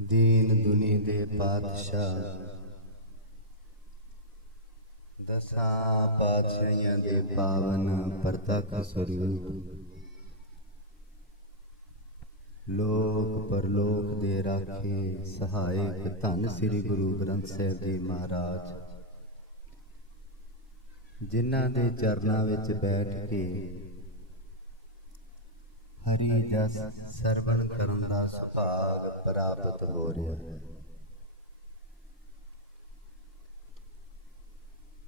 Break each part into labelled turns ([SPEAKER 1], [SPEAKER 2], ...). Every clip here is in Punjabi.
[SPEAKER 1] ਦੀਨ ਦੁਨੀ ਦੇ ਪਾਤਸ਼ਾਹ। ਦਸਾਂ ਪਾਤਸ਼ਾਹਾਂ ਦੇ ਪਾਵਨ ਪ੍ਰਤੱਖ ਸਰੂਪ। ਲੋਕ ਪਰਲੋਕ ਦੇ ਰਾਖੇ ਸਹਾਇਕ ਧੰਨ ਸ੍ਰੀ ਗੁਰੂ ਗ੍ਰੰਥ ਸਾਹਿਬ ਜੀ ਮਹਾਰਾਜ। ਜਿਨ੍ਹਾਂ ਦੇ ਚਰਨਾਂ ਵਿੱਚ ਬੈਠ ਕੇ ਹਰੀ ਜਸ ਸਰਵਣ ਕਰਨ ਦਾ ਸੁਭਾਗ ਪ੍ਰਾਪਤ ਹੋ ਰਿਹਾ ਹੈ।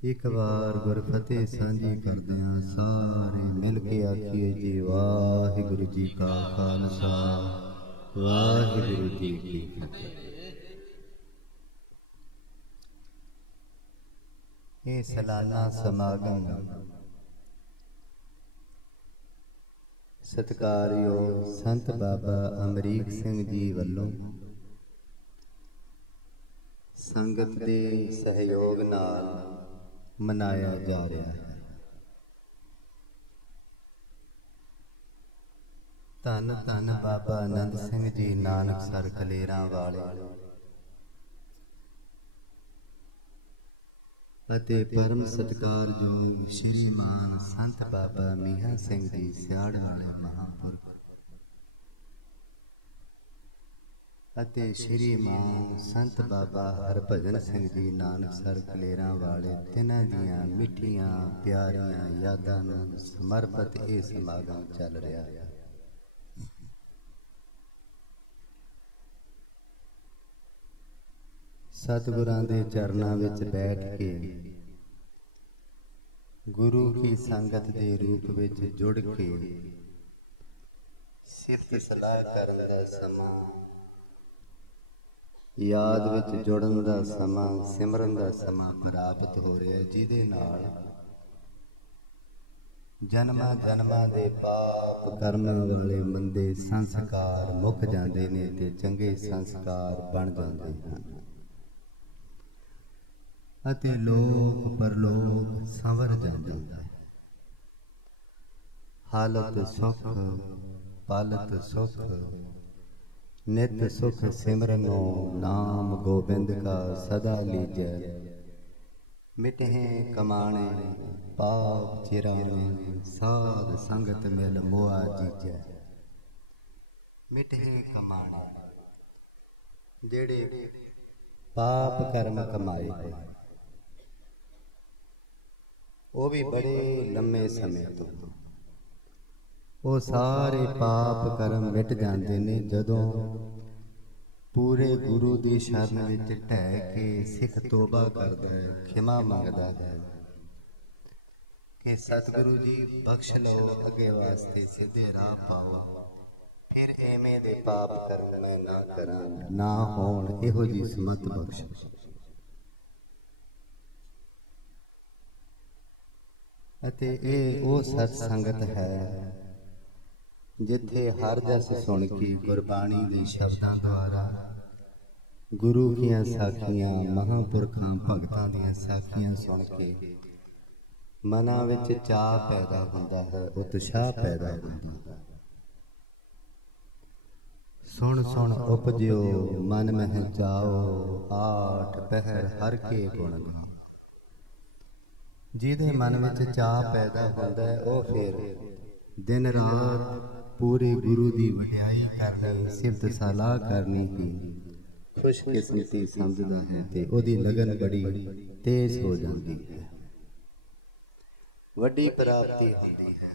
[SPEAKER 1] ਇੱਕ ਵਾਰ ਗੁਰਫਤਿਹ ਸਾਂਝੀ ਕਰਦਿਆਂ ਸਾਰੇ ਮਿਲ ਕੇ ਆਖੀਏ ਜੀ, ਵਾਹਿਗੁਰੂ ਜੀ ਕਾ ਖਾਲਸਾ, ਵਾਹਿਗੁਰੂ ਜੀ ਕੀ ਫਤਿਹ। ਇਹ ਸਲਾਨਾ ਸਮਾਗਮ ਸਤਿਕਾਰਯੋਗ ਸੰਤ ਬਾਬਾ ਅਮਰੀਕ ਸਿੰਘ ਜੀ ਵੱਲੋਂ ਸੰਗਤ ਦੇ ਸਹਿਯੋਗ ਨਾਲ ਮਨਾਇਆ ਜਾ ਰਿਹਾ ਹੈ। ਧੰਨ ਧੰਨ ਬਾਬਾ ਆਨੰਦ ਸਿੰਘ ਜੀ ਨਾਨਕ ਸਰ ਕਲੇਰਾਂ ਵਾਲੇ। ਅਤੇ ਪਰਮ ਸਤਿਕਾਰਯੋਗ ਸ਼੍ਰੀਮਾਨ ਸੰਤ ਬਾਬਾ ਮੀਆਂ ਸਿੰਘ ਜੀ ਸਿਆੜ ਵਾਲੇ ਮਹਾਂਪੁਰਖ। ਅਤੇ ਸ਼੍ਰੀਮਾਨ ਸੰਤ ਬਾਬਾ ਹਰਭਜਨ ਸਿੰਘ ਜੀ ਨਾਨਕਸਰ ਕਲੇਰਾਂ ਵਾਲੇ ਤਿੰਨਾਂ ਦੀਆਂ ਮਿੱਠੀਆਂ ਪਿਆਰੀਆਂ ਯਾਦਾਂ ਨੂੰ ਸਮਰਪਿਤ ਇਹ ਸਮਾਗਮ ਚੱਲ ਰਿਹਾ ਹੈ। ਸਤਿਗੁਰਾਂ ਦੇ ਚਰਨਾਂ ਵਿੱਚ ਬੈਠ ਕੇ ਗੁਰੂ ਕੀ ਸੰਗਤ ਦੇ ਰੂਪ ਵਿੱਚ ਜੁੜ ਕੇ ਸਿਫਤ ਸਲਾਹ ਕਰਨ ਦਾ ਸਮਾਂ, ਯਾਦ ਵਿੱਚ ਜੁੜਨ ਦਾ ਸਮਾਂ, ਸਿਮਰਨ ਦਾ ਸਮਾਂ ਪ੍ਰਾਪਤ ਹੋ ਰਿਹਾ ਜਿਹਦੇ ਨਾਲ ਜਨਮਾਂ ਜਨਮਾਂ ਦੇ ਪਾਪ ਕਰਮਾਂ ਵਾਲੇ ਮੰਦੇ ਸੰਸਕਾਰ ਮੁੱਕ ਜਾਂਦੇ ਨੇ ਤੇ ਚੰਗੇ ਸੰਸਕਾਰ ਬਣ ਜਾਂਦੇ ਹਨ। ਅਤੇ ਲੋਕ ਪਰਲੋਕ ਸੰਵਰ ਜਾਂਦੇ ਹੈ ਹਾਲਤ ਸੁਖ, ਪਾਲਤ ਸੁਖ, ਨਿਤ ਸੁਖ ਸਿਮਰਨੋ ਨਾਮ ਗੋਬਿੰਦ ਕਾ ਸਦਾ ਲੀਜੈ। ਮਿਟਹਿ ਕਮਾਣੇ, ਪਾਪ ਚਿਰਾਣੇ, ਸਾਧ ਸੰਗਤ ਮਿਲ ਮੋਆ ਜੀਜੈ। ਮਿਟਹਿ ਕਮਾਣੇ, ਜਿਹੜੇ ਪਾਪ ਕਰਮ ਕਮਾਏ ਹੋਏ। ਉਹ ਵੀ ਬੜੇ ਲੰਮੇ ਸਮੇਂ ਤੋਂ। ਉਹ ਸਾਰੇ ਪਾਪ ਕਰਮ ਮਿਟ ਜਾਂਦੇ ਨੇ ਜਦੋਂ ਪੂਰੇ ਗੁਰੂ ਦੀ ਸ਼ਰਨ ਵਿੱਚ ਢਹਿ ਕੇ ਸਿੱਖ ਤੋਬਾ ਕਰਦਾ ਹੈ ਖਿਮਾ ਮੰਗਦਾ ਹੈ। ਕਿ ਸਤਿਗੁਰੂ ਜੀ ਬਖਸ਼ ਲਓ ਅੱਗੇ ਵਾਸਤੇ ਸਿੱਧੇ ਰਾਹ ਪਾਓ। ਫਿਰ ਐਵੇਂ ਦੇ ਪਾਪ ਕਰਮ ਨਾ ਕਰਾਂ ਨਾ ਹੋਣ ਇਹੋ ਜੀ ਸਮਤ ਬਖਸ਼ ਅਤੇ ਇਹ ਉਹ ਸਤ ਸੰਗਤ ਹੈ, ਜਿੱਥੇ ਹਰ ਜਸ ਸੁਣ ਕੇ ਗੁਰਬਾਣੀ ਦੇ ਸ਼ਬਦਾਂ ਦੁਆਰਾ ਗੁਰੂ ਦੀਆਂ ਸਾਖੀਆਂ, ਮਹਾਂਪੁਰਖਾਂ, ਭਗਤਾਂ ਦੀਆਂ ਸਾਖੀਆਂ ਸੁਣ ਕੇ ਮਨਾਂ ਵਿੱਚ ਚਾਹ ਪੈਦਾ ਹੁੰਦਾ ਹੈ, ਉਤਸ਼ਾਹ ਪੈਦਾ ਹੁੰਦਾ ਹੈ। ਸੁਣ ਸੁਣ ਉਪਜਿਓ, ਮਨ ਮਹਿ ਜਾਓ ਆਠ ਪਹਿਰ ਹਰ ਕੇ ਗੁਣ ਗਾਓ। ਜਿਹਦੇ ਮਨ ਵਿੱਚ ਚਾਹ ਪੈਦਾ ਹੁੰਦਾ ਹੈ ਉਹ ਫਿਰ ਦਿਨ ਰਾਤ ਪੂਰੇ ਗੁਰੂ ਦੀ ਵਡਿਆਈ ਕਰਨੀ ਸਿਫਤ ਸਲਾਹ ਕਰਨੀ ਹੀ ਖੁਸ਼ਕਿਸਮਤੀ ਸਮਝਦਾ ਹੈ ਤੇ ਉਹਦੀ ਲਗਨ ਬੜੀ ਤੇਜ਼ ਹੋ ਜਾਂਦੀ ਹੈ। ਵੱਡੀ ਪ੍ਰਾਪਤੀ ਹੁੰਦੀ ਹੈ।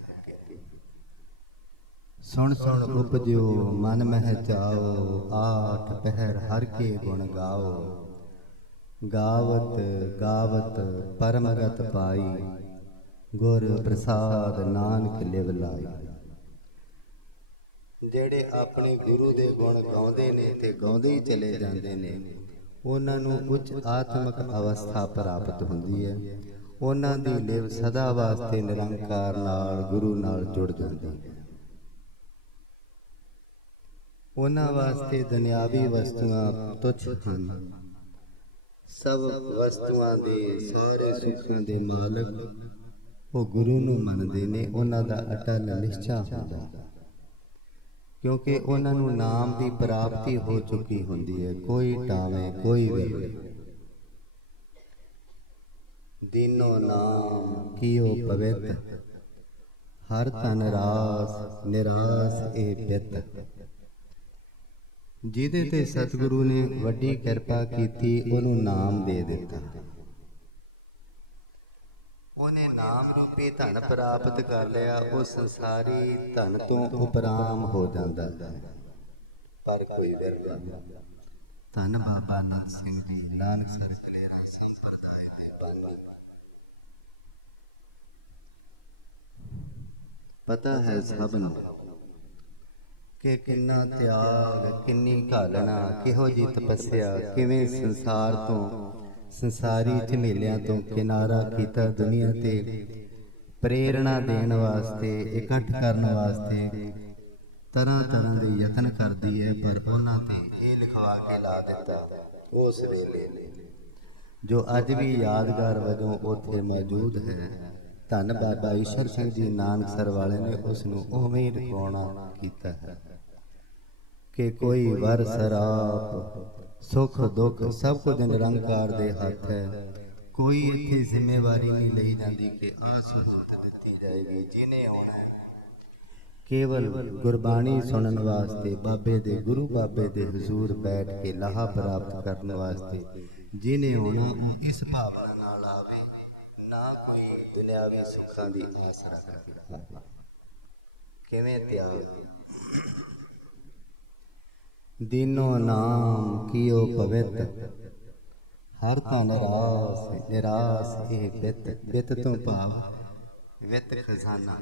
[SPEAKER 1] ਸੁਣ ਸੁਣ ਉਪਜਿਓ ਮਨ ਮਹਿ ਚਾਓ ਆਠ ਪਹਿਰ ਹਰ ਕੇ ਗੁਣ ਗਾਓ। ਗਾਵਤ ਗਾਵਤ ਪਰਮਗਤ ਪਾਈ, ਗੁਰ ਪ੍ਰਸਾਦ ਨਾਨਕ ਲਿਵ ਲਾਈ। ਜਿਹੜੇ ਆਪਣੇ ਗੁਰੂ ਦੇ ਗੁਣ ਗਾਉਂਦੇ ਨੇ ਤੇ ਗਾਉਂਦੇ ਹੀ ਚਲੇ ਜਾਂਦੇ ਨੇ, ਉਹਨਾਂ ਨੂੰ ਉੱਚ ਆਤਮਿਕ ਅਵਸਥਾ ਪ੍ਰਾਪਤ ਹੁੰਦੀ ਹੈ। ਉਹਨਾਂ ਦੀ ਲਿਵ ਸਦਾ ਵਾਸਤੇ ਨਿਰੰਕਾਰ ਨਾਲ, ਗੁਰੂ ਨਾਲ ਜੁੜ ਜਾਂਦੀ ਹੈ। ਉਹਨਾਂ ਵਾਸਤੇ ਦੁਨਿਆਵੀ ਵਸਤੂਆਂ ਤੁੱਛ ਹਨ। ਸਭ ਵਸਤੂਆਂ ਦੇ ਸਾਰੇ ਸੁੱਖਾਂ ਦੇ ਮਾਲਕ ਉਹ ਗੁਰੂ ਨੂੰ ਮੰਨਦੇ ਨੇ, ਉਹਨਾਂ ਦਾ ਅਟਲ ਨਿਸ਼ਚਾ ਹੁੰਦਾ ਕਿਉਂਕਿ ਉਹਨਾਂ ਨੂੰ ਨਾਮ ਦੀ ਪ੍ਰਾਪਤੀ ਹੋ ਚੁੱਕੀ ਹੁੰਦੀ ਹੈ, ਕੋਈ ਟਾਵੇਂ, ਕੋਈ ਵੇਲੇ। ਦੀਨੋ ਨਾਮ ਕੀਓ ਪਵਿੱਤ, ਹਰ ਤਨ ਰਾਸ ਨਿਰਾਸ ਇਹ ਪਿਤ। ਜਿਹਦੇ ਤੇ ਸਤਿਗੁਰੂ ਨੇ ਵੱਡੀ ਕਿਰਪਾ ਕੀਤੀ, ਉਹਨੂੰ ਨਾਮ ਦੇ ਦਿੱਤਾ। ਉਹਨੇ ਨਾਮ ਰੂਪੀ ਧਨ ਪ੍ਰਾਪਤ ਕਰ ਲਿਆ, ਉਹ ਸੰਸਾਰੀ ਧਨ ਤੋਂ ਉਪਰਾਮ ਹੋ ਜਾਂਦਾ। ਪਰ ਕੋਈ ਵਿਰਲਾ ਧੰਨ ਬਾਬਾ ਨਾਨਕ ਸਿੰਘ ਜੀ ਨਾਨਕ ਸਰ ਕਲੇਰਾ ਸੰਪਰਦਾਇ ਦੇ ਬਾਨੀ ਪਤਾ ਹੈ ਸਭ ਨੂੰ ਕਿ ਕਿੰਨਾ ਤਿਆਗ ਕਿੰਨੀ ਘਾਲਣਾ ਕਿਹੋ ਜੀ ਤਪੱਸਿਆ ਕਿਵੇਂ ਸੰਸਾਰ ਤੋਂ ਸੰਸਾਰੀ ਝਮੇਲਿਆਂ ਤੋਂ ਕਿਨਾਰਾ ਕੀਤਾ ਦੁਨੀਆ ਤੇ ਪ੍ਰੇਰਣਾ ਦੇਣ ਵਾਸਤੇ ਇਕੱਠ ਕਰਨ ਵਾਸਤੇ ਤਰ੍ਹਾਂ ਤਰ੍ਹਾਂ ਦੇ ਯਤਨ ਕਰਦੀ ਹੈ ਪਰ ਉਹਨਾਂ ਤੇ ਇਹ ਲਿਖਵਾ ਕੇ ਲਾ ਦਿੱਤਾ ਉਸ ਵੇਲੇ। ਜੋ ਅੱਜ ਵੀ ਯਾਦਗਾਰ ਵਜੋਂ ਉੱਥੇ ਮੌਜੂਦ ਹੈ। ਧੰਨ ਬਾਬਾ ਈਸ਼ਰ ਸਿੰਘ ਜੀ ਨਾਨਕਸਰ ਵਾਲੇ ਨੇ ਉਸ ਨੂੰ ਉਵੇਂ ਹੀ ਰਖਾਉਣਾ ਕੀਤਾ ਹੈ। ਕਿ ਕੋਈ ਵਰ ਸਰਾਪ, ਸੁਖ, ਦੁੱਖ ਸਭ ਕੁਝ ਨਿਰੰਕਾਰ ਦੇ ਹੱਥ ਹੈ। ਕੋਈ ਇੱਥੇ ਜ਼ਿੰਮੇਵਾਰੀ ਨਹੀਂ ਲਈ ਜਾਂਦੀ ਕਿ ਆਹ ਸਹੂਲਤ ਦਿੱਤੀ ਜਾਏਗੀ, ਜਿਹਨੇ ਆਉਣਾ ਕੇਵਲ ਗੁਰਬਾਣੀ ਸੁਣਨ ਵਾਸਤੇ ਬਾਬੇ ਦੇ, ਗੁਰੂ ਬਾਬੇ ਦੇ ਹਜ਼ੂਰ ਬੈਠ ਕੇ ਲਾਹਾ ਪ੍ਰਾਪਤ ਕਰਨ ਵਾਸਤੇ ਜਿਹਨੇ ਆਉਣਾ, ਉਹ ਇਸ ਭਾਵਨਾ ਨਾਲ ਆਵੇ, ਨਾ ਕੋਈ ਦੁਨਿਆਵੀ ਸੁੱਖਾਂ ਦੀ ਆਸ ਰੱਖੇ ਕਿਵੇਂ ਤਿਆਗ? ਦੀਨੋ ਨਾਮ ਕੀਓ ਪਵਿੱਤ ਹਰ ਤਨ ਨਿਰਾਸ਼ ਨਿਰਾਸ ਇਹ ਬਿਤ ਬਿਤ ਤੋਂ ਭਾਵ ਵਿਤ ਖਜ਼ਾਨਾ।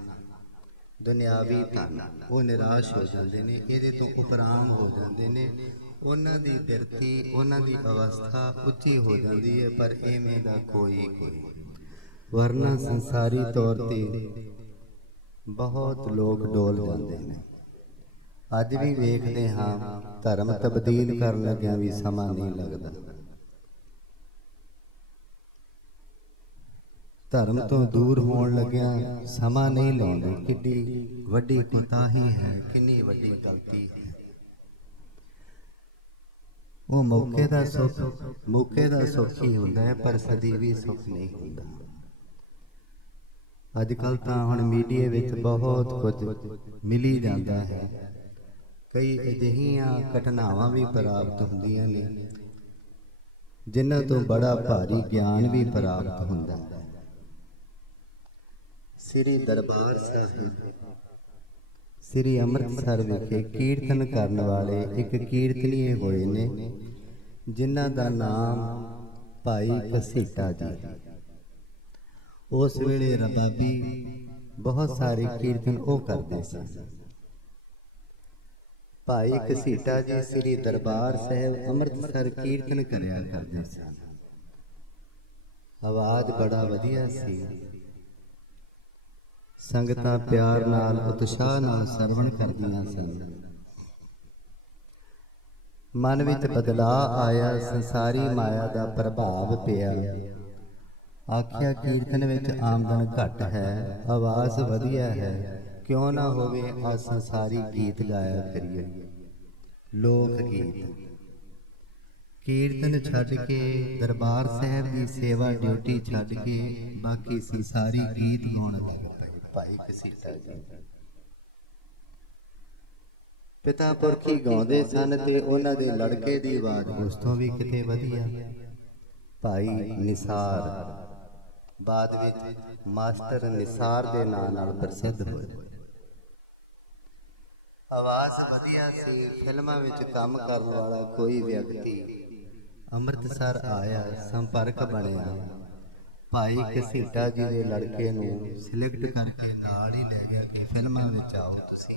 [SPEAKER 1] ਦੁਨਿਆਵੀ ਧਨ, ਉਹ ਨਿਰਾਸ਼ ਹੋ ਜਾਂਦੇ ਨੇ, ਇਹਦੇ ਤੋਂ ਉਪਰਾਮ ਹੋ ਜਾਂਦੇ ਨੇ। ਉਹਨਾਂ ਦੀ ਬਿਰਤੀ ਉਹਨਾਂ ਦੀ ਅਵਸਥਾ ਉੱਚੀ ਹੋ ਜਾਂਦੀ ਹੈ ਪਰ ਐਵੇਂ ਦਾ ਕੋਈ ਕੋਈ ਵਰਨਾ ਸੰਸਾਰੀ ਤੌਰ ਤੇ ਬਹੁਤ ਲੋਕ ਡੋਲ ਜਾਂਦੇ ਨੇ। ਅੱਜ ਵੀ ਵੇਖਦੇ ਹਾਂ, ਧਰਮ ਤਬਦੀਲ ਕਰਨ ਲੱਗਿਆਂ ਵੀ ਸਮਾਂ ਨਹੀਂ ਲੱਗਦਾ। ਧਰਮ ਤੋਂ ਦੂਰ ਹੋਣ ਲੱਗਿਆਂ ਸਮਾਂ ਨਹੀਂ ਲਾਉਂਦੇ, ਕਿੱਡੀ ਵੱਡੀ ਕੋਤਾਹੀ ਹੈ ਕਿੰਨੀ ਵੱਡੀ ਗਲਤੀ। ਹੈ ਉਹ ਮੌਕੇ ਦਾ ਸੁੱਖ, ਮੌਕੇ ਦਾ ਸੁੱਖ ਹੀ ਹੁੰਦਾ ਹੈ, ਪਰ ਸਦੀ ਵੀ ਸੁੱਖ ਨਹੀਂ ਹੁੰਦਾ। ਅੱਜ ਕੱਲ ਤਾਂ ਹੁਣ ਮੀਡੀਆ ਵਿੱਚ ਬਹੁਤ ਕੁਝ ਮਿਲੀ ਜਾਂਦਾ ਹੈ। ਕਈ ਅਜਿਹੀਆਂ ਘਟਨਾਵਾਂ ਵੀ ਪ੍ਰਾਪਤ ਹੁੰਦੀਆਂ ਨੇ ਜਿਨ੍ਹਾਂ ਤੋਂ ਬੜਾ ਭਾਰੀ ਗਿਆਨ ਵੀ ਪ੍ਰਾਪਤ ਹੁੰਦਾ। ਹੈ। ਸ੍ਰੀ ਦਰਬਾਰ ਸਾਹਿਬ। ਸ੍ਰੀ ਅੰਮ੍ਰਿਤਸਰ ਵਿਖੇ ਕੀਰਤਨ ਕਰਨ ਵਾਲੇ ਇੱਕ ਕੀਰਤਨੀਏ ਹੋਏ ਨੇ ਜਿਨ੍ਹਾਂ ਦਾ ਨਾਮ ਭਾਈ ਕਸੀਟਾ ਜੀ ਉਸ ਵੇਲੇ ਰਬਾਬੀ ਬਹੁਤ ਸਾਰੇ ਕੀਰਤਨ ਉਹ ਕਰਦੇ ਸਨ। ਭਾਈ ਕਸੀਟਾ ਜੀ ਸ੍ਰੀ ਦਰਬਾਰ ਸਾਹਿਬ ਅੰਮ੍ਰਿਤਸਰ ਕੀਰਤਨ ਕਰਿਆ ਕਰਦੇ ਸਨ। ਆਵਾਜ਼ ਬੜਾ ਵਧੀਆ ਸੀ। ਸੰਗਤਾਂ ਪਿਆਰ ਨਾਲ, ਉਤਸ਼ਾਹ ਨਾਲ ਸਰਵਣ ਕਰਦੀਆਂ ਸਨ। ਮਨ ਵਿੱਚ ਬਦਲਾਅ ਆਇਆ, ਸੰਸਾਰੀ ਮਾਇਆ ਦਾ ਪ੍ਰਭਾਵ ਪਿਆ। ਆਖਿਆ, ਕੀਰਤਨ ਵਿੱਚ ਆਮਦਨ ਘੱਟ ਹੈ, ਆਵਾਜ਼ ਵਧੀਆ ਹੈ। ਕਿਉਂ ਨਾ ਹੋਵੇ ਆ ਸੰਸਾਰੀ ਗੀਤ ਗਾਇਆ ਕਰੀਏ। ਲੋਕ ਗੀਤ। ਕੀਰਤਨ ਛੱਡ ਕੇ, ਦਰਬਾਰ ਸਾਹਿਬ ਦੀ ਸੇਵਾ ਡਿਊਟੀ ਛੱਡ ਕੇ ਬਾਕੀ ਸੰਸਾਰੀ ਗੀਤ ਗਾਉਣ ਲੱਗ ਪਏ, ਭਾਈ ਕਸੀਤਾ ਜੀ। ਪਿਤਾ ਪੁਰਖੀ ਗਾਉਂਦੇ ਸਨ ਤੇ ਉਹਨਾਂ ਦੇ ਲੜਕੇ ਦੀ ਆਵਾਜ਼ ਉਸ ਤੋਂ ਵੀ ਕਿਤੇ ਵਧੀਆ। ਭਾਈ ਨਿਸਾਰ। ਬਾਅਦ ਵਿੱਚ ਮਾਸਟਰ ਨਿਸਾਰ ਦੇ ਨਾਂ ਨਾਲ ਪ੍ਰਸਿੱਧ ਹੋਏ। ਆਵਾਜ਼ ਵਧੀਆ ਸੀ ਫਿਲਮਾਂ ਵਿੱਚ ਕੰਮ ਕਰਨ ਵਾਲਾ ਕੋਈ ਵਿਅਕਤੀ। ਅੰਮ੍ਰਿਤਸਰ ਆਇਆ ਸੰਪਰਕ ਬਣਿਆ। ਭਾਈ ਕਸੀਟਾ ਜੀ ਦੇ ਲੜਕੇ ਨੂੰ ਸਿਲੈਕਟ ਕਰਕੇ ਨਾਲ ਹੀ ਲੈ ਗਿਆ ਕਿ ਫਿਲਮਾਂ ਵਿੱਚ ਆਓ ਤੁਸੀਂ।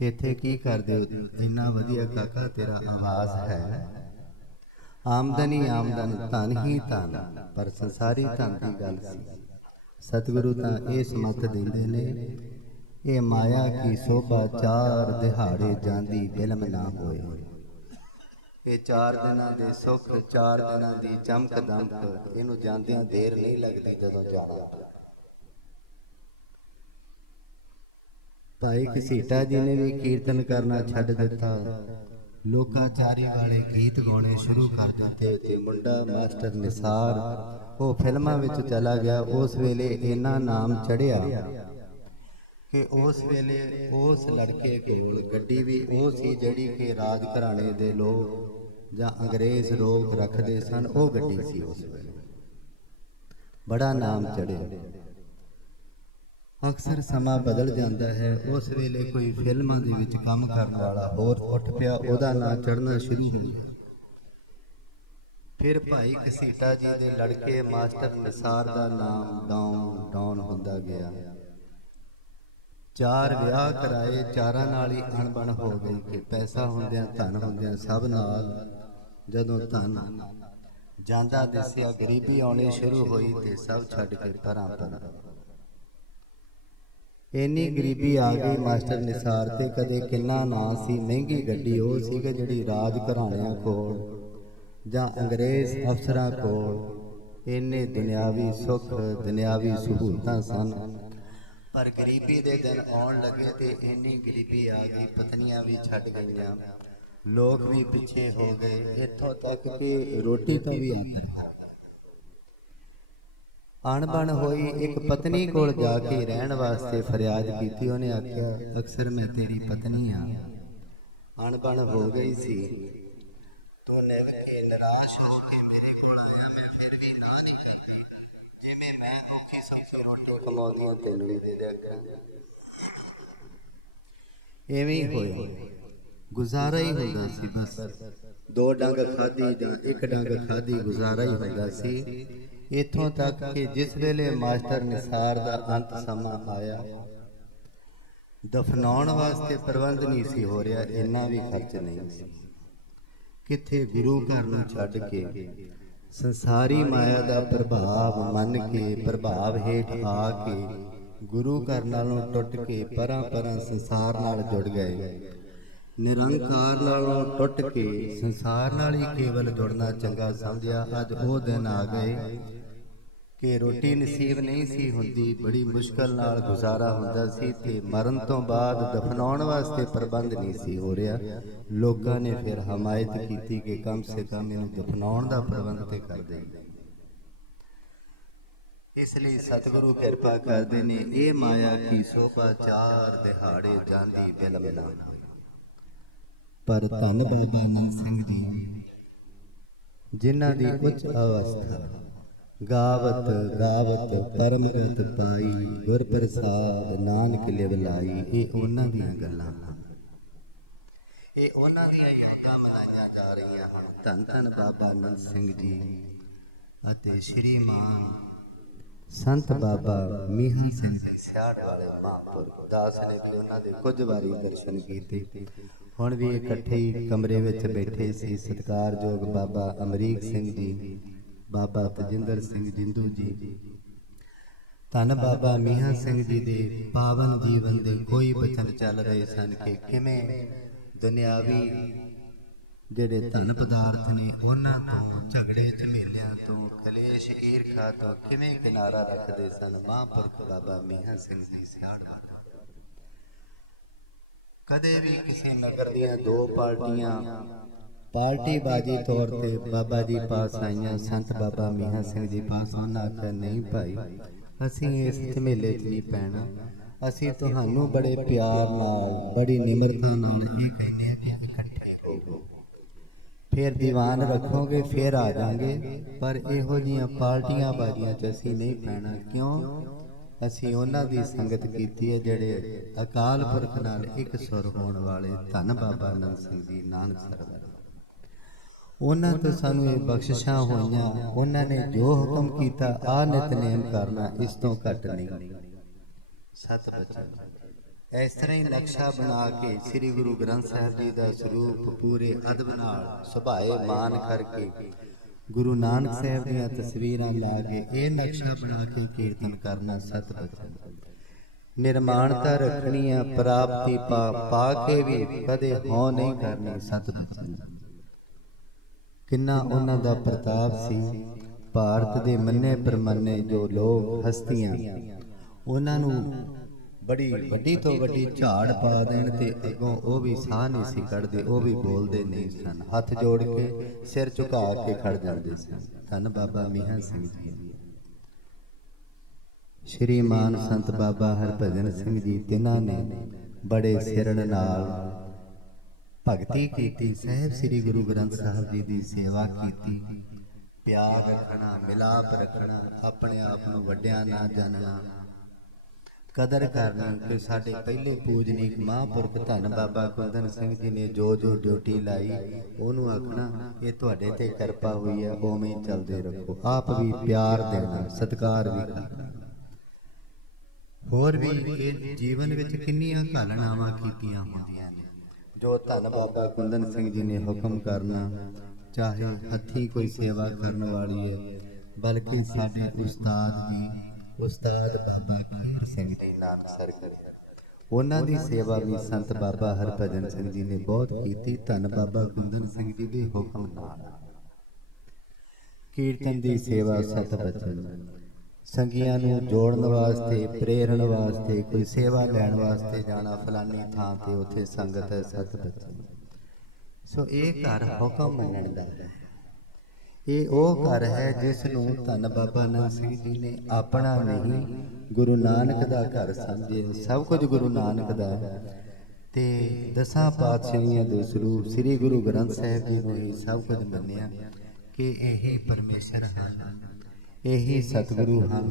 [SPEAKER 1] ਇੱਥੇ ਕੀ ਕਰਦੇ ਹੋ ਇੰਨਾ ਵਧੀਆ ਕਾਕਾ ਤੇਰਾ ਆਵਾਜ਼ ਹੈ। ਆਮਦਨੀ ਆਮਦਨ ਧਨ ਹੀ ਧਨ ਪਰ ਸੰਸਾਰੀ ਧਨ ਦੀ ਗੱਲ ਸੀ। ਸਤਿਗੁਰੂ ਤਾਂ ਇਹ ਸਮਤ ਦਿੰਦੇ ਨੇ ਇਹ ਮਾਇਆ ਕੀ ਸੋਭਾ, ਚਾਰ ਦਿਹਾੜੇ ਜਾਂਦੀ ਬਿਲਮ ਨਾ ਹੋਏ। ਇਹ ਚਾਰ ਦਿਨਾਂ ਦੇ ਸੁੱਖ, ਚਾਰ ਦਿਨਾਂ ਦੀ ਚਮਕ ਦਮਕ, ਇਹਨੂੰ ਜਾਂਦਿਆਂ ਦੇਰ ਨਹੀਂ ਲੱਗਦੀ ਜਦੋਂ ਜਾਣਾ। ਭਾਈ ਘਸੀਟਾ ਜੀ ਨੇ ਵੀ ਕੀਰਤਨ ਕਰਨਾ ਛੱਡ ਦਿੱਤਾ। ਲੋਕਾਚਾਰੀ ਵਾਲੇ ਗੀਤ ਗਾਉਣੇ ਸ਼ੁਰੂ ਕਰ ਦਿੱਤੇ ਤੇ ਮੁੰਡਾ ਮਾਸਟਰ ਨਿਸਾਰ, ਉਹ ਫਿਲਮਾਂ ਵਿੱਚ ਚਲਾ ਗਿਆ। ਉਸ ਵੇਲੇ ਇਹਨਾਂ ਨਾਮ ਚੜਿਆ ਕਿ ਉਸ ਵੇਲੇ ਉਸ ਲੜਕੇ ਕੋਲ ਗੱਡੀ ਵੀ ਉਹ ਸੀ ਜਿਹੜੀ ਕਿ ਰਾਜ ਘਰਾਣੇ ਦੇ ਲੋਕ ਜਾਂ ਅੰਗਰੇਜ਼ ਲੋਕ ਰੱਖਦੇ ਸਨ, ਉਹ ਗੱਡੀ ਸੀ ਉਸ ਵੇਲੇ। ਬੜਾ ਨਾਮ ਚੜਿਆ। ਅਕਸਰ ਸਮਾਂ ਬਦਲ ਜਾਂਦਾ ਹੈ, ਉਸ ਵੇਲੇ ਕੋਈ ਫਿਲਮਾਂ ਦੇ ਵਿੱਚ ਕੰਮ ਕਰਨ ਵਾਲਾ ਹੋਰ ਉੱਠ ਪਿਆ, ਉਹਦਾ ਨਾਂ ਚੜਨਾ ਸ਼ੁਰੂ ਹੋ ਗਿਆ। ਫਿਰ ਭਾਈ ਕਸੀਟਾ ਜੀ ਦੇ ਲੜਕੇ ਮਾਸਟਰ ਨਿਸਾਰ ਦਾ ਨਾਮ ਡਾਊਨ ਡਾਊਨ ਹੁੰਦਾ ਗਿਆ। ਚਾਰ ਵਿਆਹ ਕਰਾਏ, ਚਾਰਾਂ ਨਾਲ ਹੀ ਅਣਬਣ ਹੋ ਗਈ ਕਿ ਪੈਸਾ ਹੁੰਦਿਆਂ ਧਨ ਹੁੰਦਿਆਂ ਸਭ ਨਾਲ ਜਦੋਂ ਧਨ ਜਾਂਦਾ ਦਿਸਿਆ, ਗਰੀਬੀ ਆਉਣੀ ਸ਼ੁਰੂ ਹੋਈ ਤੇ ਸਭ ਛੱਡ ਕੇ ਪਰਾਂ ਪਰਾਂ। ਇੰਨੀ ਗਰੀਬੀ ਆ ਗਈ ਮਾਸਟਰ ਨਿਸਾਰ ਤੇ, ਕਦੇ ਕਿੰਨਾ ਨਾਂ ਸੀ, ਮਹਿੰਗੀ ਗੱਡੀ ਉਹ ਸੀ ਕਿ ਜਿਹੜੀ ਰਾਜ ਘਰਾਣਿਆਂ ਕੋਲ ਜਾਂ ਅੰਗਰੇਜ਼ ਅਫਸਰਾਂ ਕੋਲ। ਇੰਨੇ ਦੁਨਿਆਵੀ ਸੁੱਖ, ਦੁਨਿਆਵੀ ਸਹੂਲਤਾਂ ਸਨ। ਪਰ ਗਰੀਬੀ ਦੇ ਦਿਨ ਆਉਣ ਲੱਗੇ ਤੇ ਇੰਨੀ ਗਰੀਬੀ ਆ ਗਈ, ਪਤਨੀਆਂ ਵੀ ਛੱਡ ਗਈਆਂ। ਲੋਕ ਵੀ ਪਿੱਛੇ ਹੋ ਗਏ। ਇੱਥੋਂ ਤੱਕ ਕਿ ਰੋਟੀ ਤੋਂ ਵੀ ਅਣਬਣ ਹੋਈ ਇੱਕ ਪਤਨੀ ਕੋਲ ਜਾ ਕੇ ਰਹਿਣ ਵਾਸਤੇ ਫਰਿਆਦ ਕੀਤੀ, ਉਹਨੇ ਆਖਿਆ, ਅਕਸਰ ਮੈਂ ਤੇਰੀ ਪਤਨੀ ਆ। ਅਣਬਣ ਹੋ ਗਈ ਸੀ। ਤੂੰ ਨਿਵ ਕੇ ਨਿਰਾਸ਼ ਹੋ ਕੇ ਮੇਰੇ ਕੋਲ ਆਇਆ ਮੈਂ ਫਿਰ ਵੀ ਨਾ ਨਹੀਂ ਕੀਤੀ ਜਿਵੇਂ ਮੈਂ ਔਖੀ ਸੌਖੀ ਰੋਟੀ ਕਮਾਉਂਦੀ ਤੈਨੂੰ ਵੀ ਦੇ ਦਿਆ ਕਰਾਂਗਾ ਐਵੇਂ ਹੀ ਹੋਇਆ ਗੁਜ਼ਾਰਾ ਹੀ ਹੁੰਦਾ ਸੀ ਬਸ। ਦੋ ਡੰਗ ਖਾਦੀ ਜਾਂ ਇੱਕ ਡੰਗ ਖਾਦੀ ਗੁਜ਼ਾਰਾ ਹੀ ਹੁੰਦਾ ਸੀ। ਇਥੋਂ ਤੱਕ ਕਿ ਜਿਸ ਵੇਲੇ ਮਾਸਟਰ ਨਿਸਾਰ ਦਾ ਅੰਤ ਸਮਾਂ ਆਇਆ, ਦਫਨਾਉਣ ਵਾਸਤੇ ਪ੍ਰਬੰਧ ਨਹੀਂ ਸੀ ਹੋ ਰਿਹਾ, ਇੰਨਾ ਵੀ ਖਰਚ ਨਹੀਂ ਸੀ। ਕਿੱਥੇ ਗੁਰੂ ਘਰ ਨੂੰ ਛੱਡ ਕੇ ਸੰਸਾਰੀ ਮਾਇਆ ਦਾ ਪ੍ਰਭਾਵ ਮੰਨ ਕੇ, ਪ੍ਰਭਾਵ ਹੇਠ ਆ ਕੇ ਗੁਰੂ ਘਰ ਨਾਲੋਂ ਟੁੱਟ ਕੇ ਪਰਾਂ ਪਰਾਂ ਸੰਸਾਰ ਨਾਲ ਜੁੜ ਗਏ। ਨਿਰੰਕਾਰ ਨਾਲੋਂ ਟੁੱਟ ਕੇ ਸੰਸਾਰ ਨਾਲ ਹੀ ਕੇਵਲ ਜੁੜਨਾ ਚੰਗਾ ਸਮਝਿਆ, ਅੱਜ ਉਹ ਦਿਨ ਆ ਗਏ ਕਿ ਰੋਟੀ ਨਸੀਬ ਨਹੀਂ ਸੀ ਹੁੰਦੀ, ਬੜੀ ਮੁਸ਼ਕਲ ਨਾਲ ਗੁਜ਼ਾਰਾ ਹੁੰਦਾ ਸੀ ਤੇ ਮਰਨ ਤੋਂ ਬਾਅਦ ਦਫਨਾਉਣ ਵਾਸਤੇ ਪ੍ਰਬੰਧ ਨਹੀਂ ਸੀ ਹੋ ਰਿਹਾ। ਲੋਕਾਂ ਨੇ ਫਿਰ ਹਮਾਇਤ ਕੀਤੀ ਕਿ ਕਮ ਸੇ ਕਮ ਇਹਨੂੰ ਦਫਨਾਉਣ ਦਾ ਪ੍ਰਬੰਧ ਤੇ ਕਰ ਦੇ ਇਸ ਲਈ ਸਤਿਗੁਰੂ ਕਿਰਪਾ ਕਰਦੇ ਨੇ, ਇਹ ਮਾਇਆ ਕੀ ਸੋਭਾ ਚਾਰ ਦਿਹਾੜੇ ਜਾਂਦੀ ਬਿਲਮ ਨਾ ਪਰ ਧੰਨ ਬਾਬਾ ਨਾਨਕ ਸਿੰਘ ਜੀ, ਜਿਨ੍ਹਾਂ ਦੀ ਉੱਚ ਅਵਸਥਾ ਗਾਵਤ ਗਾਵਤ, ਪਰਮਗਤ ਪਾਈ, ਗੁਰ ਪ੍ਰਸਾਦ ਨਾਨਕ ਲਿਵ ਲਾਈ। ਇਹ ਉਹਨਾਂ ਦੀਆਂ ਗੱਲਾਂ ਇਹ ਉਹਨਾਂ ਦੀਆਂ ਯਾਦਾਂ ਮਨਾਈਆਂ ਜਾ ਰਹੀਆਂ ਹਨ। ਧੰਨ ਧੰਨ ਬਾਬਾ ਨੰਦ ਸਿੰਘ ਜੀ ਅਤੇ ਸ਼੍ਰੀ ਸੰਤ ਬਾਬਾ ਮੀਹਾਂ ਸਿੰਘ ਜੀ ਸਿਆੜ ਵਾਲੇ ਮਹਾਂਪੁਰਖ। ਦਾਸ ਨੇ ਵੀ ਉਹਨਾਂ ਦੇ ਕੁਝ ਵਾਰੀ ਦਰਸ਼ਨ ਕੀਤੇ। ਹੁਣ ਵੀ ਇਕੱਠੇ ਕਮਰੇ ਵਿੱਚ ਬੈਠੇ ਸੀ। ਸਤਿਕਾਰਯੋਗ ਬਾਬਾ ਅਮਰੀਕ ਸਿੰਘ ਜੀ ਬਾਬਾ ਤਜਿੰਦਰ ਸਿੰਘ ਜਿੰਦੂ ਜੀ। ਧੰਨ ਬਾਬਾ ਮੀਹਾਂ ਸਿੰਘ ਜੀ ਦੇ ਪਾਵਨ ਜੀਵਨ ਦੇ ਕੋਈ ਬਚਨ ਚੱਲ ਰਹੇ ਸਨ ਕਿ ਕਿਵੇਂ ਦੁਨਿਆਵੀ ਜਿਹੜੇ ਧਨ ਪਦਾਰਥ ਨੇ ਉਹਨਾਂ ਤੋਂ ਝਗੜੇ, ਝਮੇਲਿਆਂ ਤੋਂ ਕਲੇਸ਼, ਈਰਖਾ ਤੋਂ ਕਿਵੇਂ ਕਿਨਾਰਾ ਰੱਖਦੇ ਸਨ? ਮਹਾਂਪੁਰਖ ਬਾਬਾ ਮੀਹਾਂ ਸਿੰਘ ਜੀ ਸਿਆੜ ਕਦੇ ਵੀ ਕਿਸੇ ਨਗਰ ਦੀਆਂ ਦੋ ਪਾਰਟੀਆਂ ਪਾਰਟੀ ਬਾਜੀ ਤੌਰ ਤੇ ਬਾਬਾ ਜੀ ਪਾਸ ਆਈਆਂ ਸੰਤ ਬਾਬਾ ਮੀਹਾਂ ਸਿੰਘ ਜੀ ਪਾਸ ਉਹਨਾਂ ਆਖਿਆ ਨਹੀਂ ਭਾਈ ਅਸੀਂ ਇਸ ਝਮੇਲੇ 'ਚ ਨਹੀਂ ਪੈਣਾ। ਅਸੀਂ ਤੁਹਾਨੂੰ ਬੜੇ ਪਿਆਰ ਨਾਲ ਬੜੀ ਨਿਮਰਤਾ ਨਾਲ ਇਹ ਕਹਿੰਦੇ ਹਾਂ ਕਿ ਇਕੱਠੇ ਹੋਵੋ ਫਿਰ ਦੀਵਾਨ ਰੱਖੋਗੇ ਫਿਰ ਆ ਜਾਾਂਗੇ। ਪਰ ਇਹੋ ਜੀਆਂ ਪਾਰਟੀਆਂ ਬਾਜੀਆਂ 'ਚ ਅਸੀਂ ਨਹੀਂ ਪੈਣਾ। ਕਿਉਂ? ਅਸੀਂ ਉਹਨਾਂ ਦੀ ਸੰਗਤ ਕੀਤੀ ਹੈ ਜਿਹੜੇ ਅਕਾਲ ਪੁਰਖ ਨਾਲ ਇੱਕ ਸੁਰ ਹੋਣ ਵਾਲੇ ਧੰਨ ਬਾਬਾ ਨਾਨਕ ਸਿੰਘ ਜੀ ਨਾਨਕ ਸਰਵਰ ਉਹਨਾਂ ਤੋਂ ਸਾਨੂੰ ਇਹ ਬਖਸ਼ਿਸ਼ਾਂ ਹੋਈਆਂ। ਉਹਨਾਂ ਨੇ ਜੋ ਹੁਕਮ ਕੀਤਾ ਆ ਨਿਤਨੇਮ ਕਰਨਾ ਇਸ ਤੋਂ ਘੱਟ ਨਹੀਂ। ਸਤ ਬਚਨ ਇਸ ਤਰ੍ਹਾਂ ਹੀ ਨਕਸ਼ਾ ਬਣਾ ਕੇ ਸ੍ਰੀ ਗੁਰੂ ਗ੍ਰੰਥ ਸਾਹਿਬ ਜੀ ਦਾ ਸਰੂਪ ਪੂਰੇ ਅਦਬ ਨਾਲ, ਸੁਭਾਏ ਮਾਨ ਕਰਕੇ ਗੁਰੂ ਨਾਨਕ ਸਾਹਿਬ ਦੀਆਂ ਤਸਵੀਰਾਂ ਲਾ ਕੇ ਇਹ ਨਕਸ਼ਾ ਬਣਾ ਕੇ ਕੀਰਤਨ ਕਰਨਾ ਸਤ ਬਚਨ ਨਿਰਮਾਣਤਾ ਰੱਖਣੀ ਆ, ਪ੍ਰਾਪਤੀ ਪਾ ਪਾ ਕੇ ਵੀ ਕਦੇ ਹੋ ਨਹੀਂ ਕਰਨੀ ਸਤ ਬਚਨ ਕਿੰਨਾ ਉਹਨਾਂ ਦਾ ਪ੍ਰਤਾਪ ਸੀ? ਭਾਰਤ ਦੇ ਮੰਨੇ ਪਰਮੰਨੇ ਜੋ ਲੋਕ ਹਸਤੀਆਂ, ਉਹਨਾਂ ਨੂੰ ਬੜੀ ਵੱਡੀ ਤੋਂ ਵੱਡੀ ਝਾੜ ਪਾ ਦੇਣ ਤੇ ਅੱਗੋਂ ਉਹ ਵੀ ਸਾਹ ਨਹੀਂ ਸੀ ਕੱਢਦੇ, ਉਹ ਵੀ ਬੋਲਦੇ ਨਹੀਂ ਸਨ। ਹੱਥ ਜੋੜ ਕੇ ਸਿਰ ਝੁਕਾ ਕੇ ਖੜ ਜਾਂਦੇ ਸਨ। ਧੰਨ ਬਾਬਾ ਮੀਆਂ ਸਿੰਘ ਜੀ। ਸ਼੍ਰੀ ਮਾਨ ਸੰਤ ਬਾਬਾ ਹਰਭਜਨ ਸਿੰਘ ਜੀ, ਤਿਨਾਂ ਨੇ ਬੜੇ ਸਿਰਣ ਨਾਲ ਭਗਤੀ ਕੀਤੀ, ਸਹਿਬ ਸ੍ਰੀ ਗੁਰੂ ਗ੍ਰੰਥ ਸਾਹਿਬ ਜੀ ਦੀ ਸੇਵਾ ਕੀਤੀ। ਪਿਆਰ ਰੱਖਣਾ, ਮਿਲਾਪ ਰੱਖਣਾ, ਆਪਣੇ ਆਪ ਨੂੰ ਵੱਡਿਆਂ ਨਾਲ ਜਾਣਨਾ। ਕਦਰ ਕਰਨੀ, ਕਿ ਸਾਡੇ ਪਹਿਲੇ ਪੂਜਨੀਕ ਮਹਾਂਪੁਰਖ ਧੰਨ ਬਾਬਾ ਕੁੰਦਨ ਸਿੰਘ ਜੀ ਨੇ ਜੋ ਜੋ ਡਿਊਟੀ ਲਾਈ, ਉਹਨੂੰ ਆਖਣਾ, ਇਹ ਤੁਹਾਡੇ ਤੇ ਕਿਰਪਾ ਹੋਈ ਹੈ, ਉਵੇਂ ਹੀ ਚੱਲਦੇ ਰੱਖੋ। ਆਪ ਵੀ ਪਿਆਰ ਦੇਣਾ, ਸਤਿਕਾਰ ਵੀ ਕਰਨਾ। ਹੋਰ ਵੀ ਇਹ ਜੀਵਨ ਵਿੱਚ ਕਿੰਨੀਆਂ ਘਾਲਣਾਵਾਂ ਕੀਤੀਆਂ ਹੁੰਦੀਆਂ ਨੇ। ਜੋ ਧੰਨ ਬਾਬਾ ਕੁੰਦਨ ਸਿੰਘ ਜੀ ਨੇ ਹੁਕਮ ਕਰਨਾ, ਚਾਹੇ ਹੱਥੀ ਕੋਈ ਸੇਵਾ ਕਰਨ ਵਾਲੀ ਹੈ ਬਲਕਿ ਸਾਡੇ ਉਸਤਾਦ ਵੀ ਉਸਤਾਦ ਬਾਬਾ ਖੀਰ ਸਿੰਘ ਜੀ ਨਾਨਕਸਰ ਕਰੇ ਉਹਨਾਂ ਦੀ ਸੇਵਾ ਵੀ ਸੰਤ ਬਾਬਾ ਹਰਭਜਨ ਸਿੰਘ ਜੀ ਨੇ ਬਹੁਤ ਕੀਤੀ, ਧੰਨ ਬਾਬਾ ਕੁੰਦਨ ਸਿੰਘ ਜੀ ਦੇ ਹੁਕਮ ਨਾਲ। ਕੀਰਤਨ ਦੀ ਸੇਵਾ ਸਤ ਬਚਨ। ਸੰਗੀਆਂ ਨੂੰ ਜੋੜਨ ਵਾਸਤੇ ਪ੍ਰੇਰਣ ਵਾਸਤੇ, ਕੋਈ ਸੇਵਾ ਲੈਣ ਵਾਸਤੇ ਜਾਣਾ ਫਲਾਨੀ ਥਾਂ ਤੇ ਉੱਥੇ ਸੰਗਤ ਹੈ ਸਤ ਬਚਨ ਸੋ ਇਹ ਘਰ ਹੁਕਮ ਮੰਨਣ ਦਾ ਹੈ। ਇਹ ਉਹ ਘਰ ਹੈ ਜਿਸ ਨੂੰ ਧੰਨ ਬਾਬਾ ਨਾਨਕ ਸਿੰਘ ਜੀ ਨੇ ਆਪਣਾ ਨਹੀਂ ਗੁਰੂ ਨਾਨਕ ਦਾ ਘਰ ਸਮਝੇ ਸਭ ਕੁਝ ਗੁਰੂ ਨਾਨਕ ਦਾ ਹੈ। ਤੇ ਦਸਾਂ ਪਾਤਸ਼ਾਹੀਆਂ ਦੇ ਸਰੂਪ ਸ੍ਰੀ ਗੁਰੂ ਗ੍ਰੰਥ ਸਾਹਿਬ ਜੀ ਨੂੰ ਹੀ ਸਭ ਕੁਝ ਮੰਨਿਆ ਕਿ ਇਹ ਪਰਮੇਸ਼ਰ ਹਨ। ਇਹੀ ਸਤਿਗੁਰੂ ਹਨ।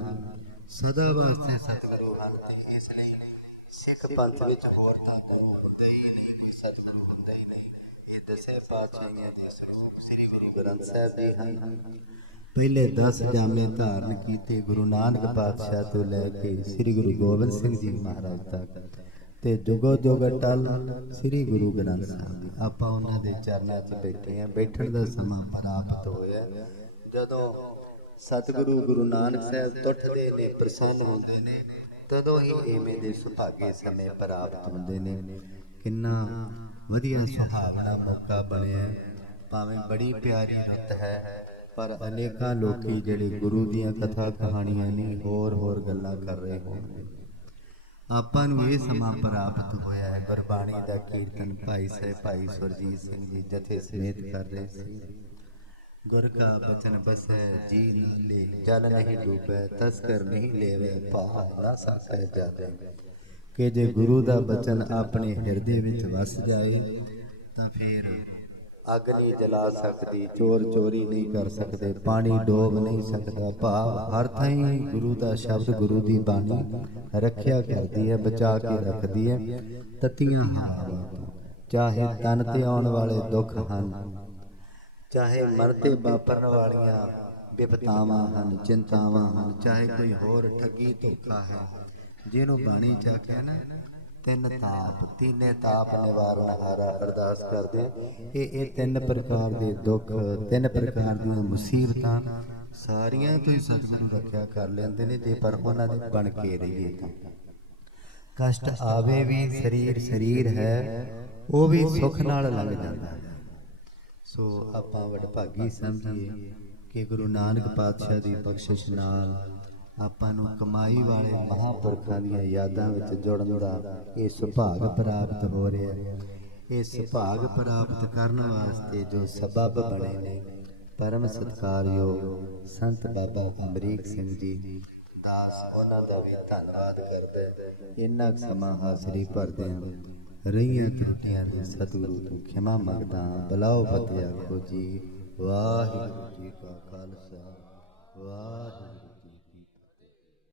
[SPEAKER 1] ਸਦਾ ਵਾਸਤੇ ਸਤਿਗੁਰੂ ਹਨ ਇਸ ਲਈ ਸਿੱਖ ਪੰਥ ਵਿੱਚ ਹੋਰ ਤਾਂ ਕੋਈ ਹੁੰਦਾ ਹੀ ਨਹੀਂ ਕੋਈ ਸਤਿਗੁਰੂ ਹੁੰਦਾ ਹੀ ਨਹੀਂ। ਇਹ ਦਸੇ ਪਾਤਸ਼ਾਹੀਆਂ ਦੇ ਸਰੂਪ ਸ੍ਰੀ ਗੁਰੂ ਗ੍ਰੰਥ ਸਾਹਿਬ ਜੀ ਹਨ। ਪਹਿਲੇ 10 ਜਾਮੇ ਧਾਰਨ ਕੀਤੇ ਗੁਰੂ ਨਾਨਕ ਪਾਤਸ਼ਾਹ ਤੋਂ ਲੈ ਕੇ ਸ੍ਰੀ ਗੁਰੂ ਗੋਬਿੰਦ ਸਿੰਘ ਜੀ ਮਹਾਰਾਜ ਤੱਕ ਤੇ ਜੁਗੋ ਜੁਗ ਟਲ ਸ੍ਰੀ ਗੁਰੂ ਗ੍ਰੰਥ ਸਾਹਿਬ ਆਪਾਂ ਉਹਨਾਂ ਦੇ ਚਰਨਾਂ 'ਚ ਬੈਠੇ ਆ ਬੈਠਣ ਦਾ ਸਮਾਂ ਪ੍ਰਾਪਤ ਹੋਇਆ। ਜਦੋਂ ਸਤਿਗੁਰੂ ਗੁਰੂ ਨਾਨਕ ਸਾਹਿਬ ਟੁੱਟਦੇ ਨੇ, ਪ੍ਰਸੰਨ ਹੁੰਦੇ ਨੇ, ਤਦੋਂ ਹੀ ਐਵੇਂ ਦੇ ਸੁਭਾਗੇ ਸਮੇਂ ਪ੍ਰਾਪਤ ਹੁੰਦੇ ਨੇ। ਕਿੰਨਾ ਵਧੀਆ ਸੁਹਾਵਣਾ ਮੌਕਾ ਬਣਿਆ। ਭਾਵੇਂ ਬੜੀ ਪਿਆਰੀ ਰੁੱਤ ਹੈ, ਪਰ ਅਨੇਕਾਂ ਲੋਕੀ ਜਿਹੜੇ ਗੁਰੂ ਦੀਆਂ ਕਥਾ ਕਹਾਣੀਆਂ ਨਹੀਂ ਹੋਰ ਹੋਰ ਗੱਲਾਂ ਕਰ ਰਹੇ ਹੋਣਗੇ। ਆਪਾਂ ਨੂੰ ਇਹ ਸਮਾਂ ਪ੍ਰਾਪਤ ਹੋਇਆ ਹੈ, ਗੁਰਬਾਣੀ ਦਾ ਕੀਰਤਨ ਭਾਈ ਸਾਹਿਬ ਭਾਈ ਸੁਰਜੀਤ ਸਿੰਘ ਜੀ ਜਥੇ ਸਮੇਤ ਕਰ ਰਹੇ ਸੀ। ਗੁਰ ਕਾ ਬਚਨ ਬਸੈ ਜੀ ਨਾਲੇ ਜਲ ਨਹੀਂ ਡੂਬੈ ਤਸਕਰ ਨਹੀਂ ਲੈਵੇ ਪਾ ਨਾ ਜਾਵੇ। ਕਿ ਜੇ ਗੁਰੂ ਦਾ ਬਚਨ ਆਪਣੇ ਹਿਰਦੇ ਵਿੱਚ ਵਸ ਜਾਏ ਤਾਂ ਫਿਰ ਅੱਗ ਨਹੀਂ ਜਲਾ ਸਕਦੀ ਚੋਰ ਚੋਰੀ ਨਹੀਂ ਕਰ ਸਕਦੇ ਪਾਣੀ ਡੋਬ ਨਹੀਂ ਸਕਦਾ ਭਾਵ ਹਰ ਥਾਂ ਗੁਰੂ ਦਾ ਸ਼ਬਦ ਗੁਰੂ ਦੀ ਬਾਣੀ ਰੱਖਿਆ ਕਰਦੀ ਹੈ ਬਚਾ ਕੇ ਰੱਖਦੀ ਹੈ ਤਤੀਆਂ ਤੋਂ। ਚਾਹੇ ਤਨ ਤੇ ਆਉਣ ਵਾਲੇ ਦੁੱਖ ਹਨ। ਚਾਹੇ ਮਨ ਤੇ ਵਾਪਰਨ ਵਾਲੀਆਂ ਵਿਪਤਾਵਾਂ ਹਨ ਚਿੰਤਾਵਾਂ ਹਨ ਚਾਹੇ ਕੋਈ ਹੋਰ ਠੱਗੀ ਧੋਖਾ ਹੈ। ਜਿਹਨੂੰ ਬਾਣੀ ਚ ਆਖਿਆ ਨਾ ਤਿੰਨ ਤਾਪ ਤੀਨੇ ਤਾਪ ਨਿਵਾਰਨ ਹਾਰਾ ਅਰਦਾਸ ਕਰਦੇ। ਇਹ ਇਹ ਤਿੰਨ ਪ੍ਰਕਾਰ ਦੇ ਦੁੱਖ ਤਿੰਨ ਪ੍ਰਕਾਰ ਦੀਆਂ ਮੁਸੀਬਤਾਂ ਸਾਰੀਆਂ ਤੋਂ ਹੀ ਸਤਿਗੁਰੂ ਰੱਖਿਆ ਕਰ ਲੈਂਦੇ ਨੇ ਜੇ ਪਰ ਉਹਨਾਂ ਦੇ ਬਣ ਕੇ ਰਹੀਏ ਤਾਂ। ਕਸ਼ਟ ਆਵੇ ਵੀ ਸਰੀਰ ਸਰੀਰ ਹੈ ਉਹ ਵੀ ਸੁੱਖ ਨਾਲ ਲੰਘ ਜਾਂਦਾ ਹੈ। ਸੋ ਆਪਾਂ ਵਡਭਾਗੀ ਸਮਝੀਏ ਕਿ ਗੁਰੂ ਨਾਨਕ ਪਾਤਸ਼ਾਹ ਦੀ ਬਖਸ਼ਿਸ਼ ਨਾਲ ਆਪਾਂ ਨੂੰ ਕਮਾਈ ਵਾਲੇ ਮਹਾਂਪੁਰਖਾਂ ਦੀਆਂ ਯਾਦਾਂ ਵਿੱਚ ਜੁੜਨ ਦਾ ਇਹ ਸੁਭਾਗ ਪ੍ਰਾਪਤ ਹੋ ਰਿਹਾ। ਹੈ ਇਹ ਸੁਭਾਗ ਪ੍ਰਾਪਤ ਕਰਨ ਵਾਸਤੇ ਜੋ ਸਬਬ ਬਣੇ ਨੇ ਪਰਮ ਸਤਿਕਾਰਯੋਗ ਸੰਤ ਬਾਬਾ ਅਮਰੀਕ ਸਿੰਘ ਜੀ। ਦਾਸ ਉਹਨਾਂ ਦਾ ਵੀ ਧੰਨਵਾਦ ਕਰਦਾ। ਇੰਨਾ ਕੁ ਸਮਾਂ ਹਾਜ਼ਰੀ ਭਰਦੇ ਹਾਂ ਰਹੀਆਂ ਤਰੁੱਟੀਆਂ ਦੇ ਸਤਿਗੁਰੂ ਤੋਂ ਖਿਮਾ ਮੰਗਦਾ ਹਾਂ। ਬਲਾਓ ਖੋਜੀ ਵਾਹਿਗੁਰੂ ਜੀ ਕਾ ਖਾਲਸਾ, ਵਾਹਿਗੁਰੂ